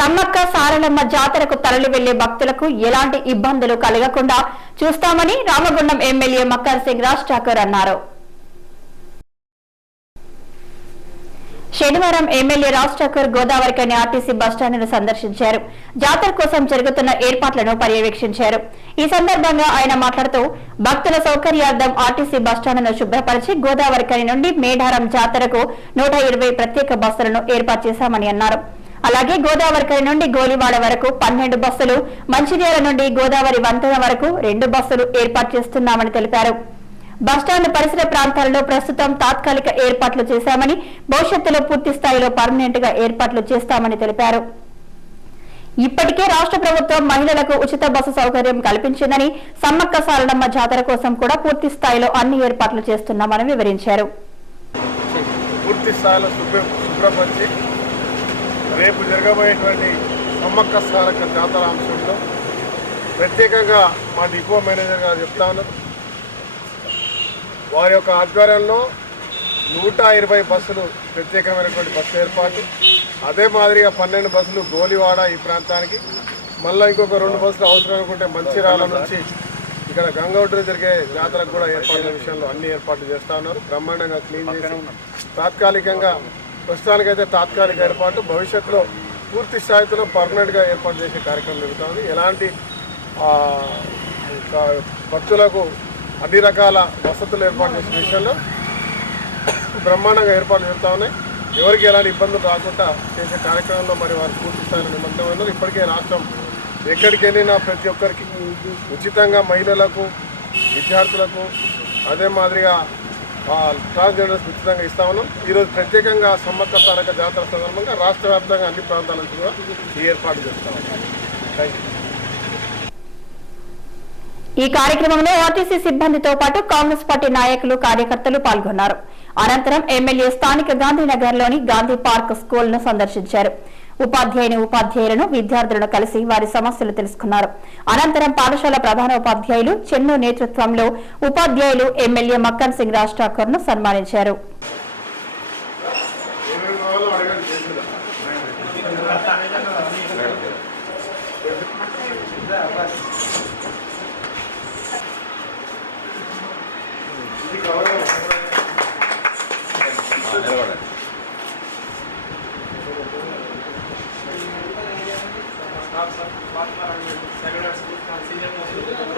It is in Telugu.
సమ్మక్క సారలమ్మ జాతరకు తరలి వెళ్ళే భక్తులకు ఎలాంటి ఇబ్బందులు కలగకుండా చూస్తామని రామగుండం ఎమ్మెల్యే మక్కర్ సింగ్ రాజ్ ఠాకూర్ అన్నారు. శనివారం ఎమ్మెల్యే రాజ్ ఠాకూర్ గోదావరికని ఆర్టీసీ బస్టాండ్ను సందర్శించారు. జాతర కోసం జరుగుతున్న ఏర్పాట్లను పర్యవేక్షించారు. ఈ సందర్భంగా ఆయన మాట్లాడుతూ భక్తుల సౌకర్యార్థం ఆర్టీసీ బస్టాండ్ను శుభ్రపరిచి గోదావరికని నుండి మేడారం జాతరకు నూట ఇరవై ప్రత్యేక బస్సులను ఏర్పాటు చేశామని అన్నారు. అలాగే గోదావరికని నుండి గోలివాడ వరకు పన్నెండు బస్సులు మంచిర్యాల నుండి గోదావరి వంతెన వరకు రెండు బస్సులు ఏర్పాటు చేస్తున్నామని తెలిపారు. బస్టాండ్ పరిసర ప్రాంతాలలో ప్రస్తుతం తాత్కాలిక ఏర్పాట్లు చేశామని భవిష్యత్తులో పూర్తి స్థాయిలో పర్మనెంట్గా ఏర్పాట్లు చేస్తామని తెలిపారు. ఇప్పటికే రాష్ట్ర ప్రభుత్వం మహిళలకు ఉచిత బస్సు సౌకర్యం కల్పించిందని సమ్మక్క సారలమ్మ జాతర కోసం కూడా పూర్తి స్థాయిలో అన్ని ఏర్పాట్లు చేస్తున్నామని వివరించారు. పూర్తి స్థాయిలో శుభ్రపరిచి రేపు జరగబోయేటువంటి సమ్మక్క సారక్క జాతర అంశంలో ప్రత్యేకంగా మా డిపో మేనేజర్ గారు చెప్తా ఉన్నారు. వారి యొక్క ఆధ్వర్యంలో నూట ఇరవై బస్సులు ప్రత్యేకమైనటువంటి బస్సు ఏర్పాటు అదే మాదిరిగా పన్నెండు బస్సులు గోలివాడ ఈ ప్రాంతానికి. మళ్ళీ ఇంకొక రెండు బస్సులు అవసరం అనుకుంటే మంచిర్యాల నుంచి ఇక్కడ గంగౌడ్లో జరిగే జాతరకు కూడా ఏర్పాట్ల విషయంలో అన్ని ఏర్పాట్లు చేస్తూ ఉన్నారు. బ్రహ్మాండంగా క్లీన్ చేసి తాత్కాలికంగా ప్రస్తుతానికైతే తాత్కాలిక ఏర్పాటు భవిష్యత్తులో పూర్తి స్థాయిలో పర్మనెంట్గా ఏర్పాటు చేసే కార్యక్రమం జరుగుతుంది. ఎలాంటి భక్తులకు అన్ని రకాల వసతులు ఏర్పాటు చేసే విషయంలో బ్రహ్మాండంగా ఏర్పాట్లు జరుగుతూ ఉన్నాయి. ఎవరికి ఎలాంటి ఇబ్బందులు రాకుండా చేసే కార్యక్రమంలో మరి వారు పూర్తి స్థాయిలో నిమగ్నం ఇప్పటికే రాష్ట్రం ఎక్కడికి వెళ్ళినా ప్రతి ఒక్కరికి ఉచితంగా మహిళలకు విద్యార్థులకు అదే మాదిరిగా ట్రాన్స్జెండర్స్ ఉచితంగా ఇస్తా ఉన్నాం. ఈరోజు ప్రత్యేకంగా సమ్మక్క తారక జాతర సందర్భంగా రాష్ట్ర వ్యాప్తంగా అన్ని ప్రాంతాల నుంచి కూడా ఈ ఏర్పాటు చేస్తా. ఉన్నాం థ్యాంక్ ఈ కార్యక్రమంలో ఆర్టీసీ సిబ్బందితో పాటు కాంగ్రెస్ పార్టీ నాయకులు కార్యకర్తలు పాల్గొన్నారు. అనంతరం ఎమ్మెల్యే స్థానిక గాంధీనగర్లోని గాంధీ పార్క్ స్కూల్ను సందర్శించారు. ఉపాధ్యాయుని ఉపాధ్యాయులను విద్యార్థులను కలిసి వారి సమస్యలు తెలుసుకున్నారు. అనంతరం పాఠశాల ప్రధాన ఉపాధ్యాయులు చెన్ను నేతృత్వంలో ఉపాధ్యాయులు ఎమ్మెల్యే మక్కన్ సింగ్ రాజ్ ఠాకర్ను సన్మానించారు. ఇది स्टाफ सब बात कर रहे हैं। सेक्रेटरी स्कूल का सीनियर मौजूद है तो